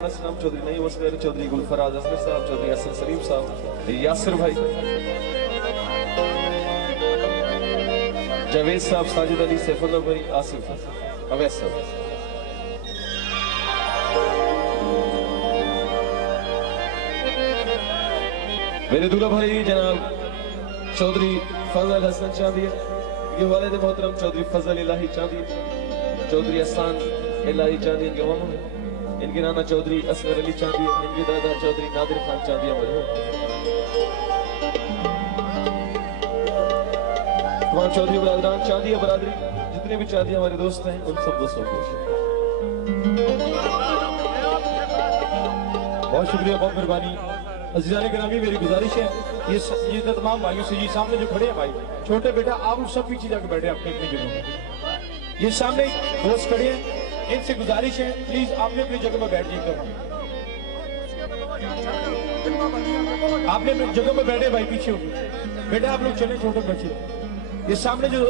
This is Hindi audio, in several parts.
असलम चौधरी नईम असगर चौधरी गुलफराज असगर साहब चौधरी हसन सलीम साहब यासिर भाई जावेद साहब साजिद अली सैफुल्ला भाई आसिफ अवैस साहब मेरे दूल्हा भाई जनाब चौधरी फजल हसन चांदिया ये वालिद मोहतरम चौधरी फजल इलाही चांदिया चौधरी हसन इलाही चांदिया के मामा इनके नाना चौधरी असगर अली चांदिया इनके दादा चौधरी नादिर खान चांदिया मरहूम तमाम चौधरी बरादरान चांदिया बरादरी जितने भी चांदिया हमारे दोस्त हैं उन सब दोस्तों को बहुत शुक्रिया, बहुत मेहरबानी। अज़ीज़ान गिरामी, मेरी गुजारिश है ये तमाम भाइयों से, ये सामने जो खड़े हैं भाई छोटे बेटा, आप लोग सब पीछे जाकर बैठे अपने अपनी जगह में। ये सामने दोस्त खड़े हैं, इनसे गुजारिश है प्लीज आपने अपनी जगह में बैठ जाइए। आपने अपनी जगह में बैठे भाई, पीछे हो बेटा, आप लोग चले छोटे बच्चे। ये सामने जो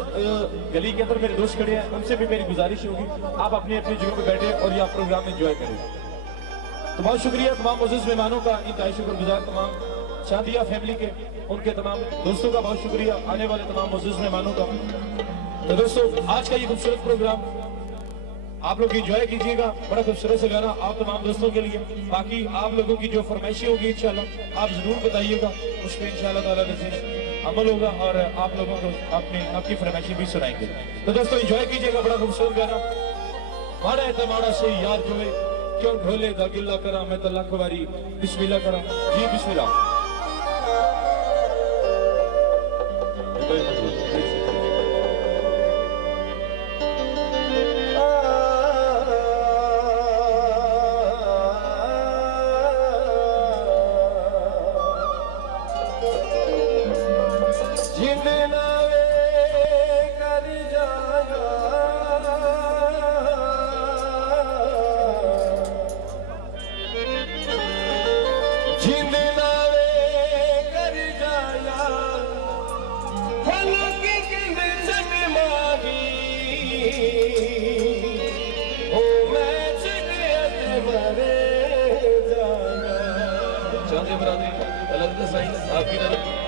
गली के अंदर मेरे दोस्त खड़े हैं उनसे भी मेरी गुजारिश होगी आप अपनी अपनी जगह पे बैठे और ये प्रोग्राम एंजॉय करें। तो बहुत शुक्रिया तमाम मुअज़्ज़िज़ मेहमानों का, इंतहाई शुक्रगुजार तमाम चांदिया फैमिली के, उनके तमाम दोस्तों का बहुत शुक्रिया, आने वाले तमाम मुअज़्ज़िज़ मेहमानों का। तो दोस्तों आज का ये खूबसूरत प्रोग्राम आप लोग एंजॉय कीजिएगा, बड़ा खूबसूरत से गाना आप तमाम दोस्तों के लिए। बाकी आप लोगों की जो फरमाइशी होगी इंशाल्लाह आप जरूर बताइएगा, उस पर इंशाल्लाह ताला से अमल होगा और आप लोगों को आपकी फरमाइशी भी सुनाएंगे। तो दोस्तों एंजॉय कीजिएगा, बड़ा खूबसूरत गाना माड़ा है तमाड़ा से यार जोए क्यों ढोले दा गिल्ला करा मैं तो लख बारी बिस्मिल्लाह करा जी बिस्मिल्लाह। चांदिया बरादरी अलग आपकी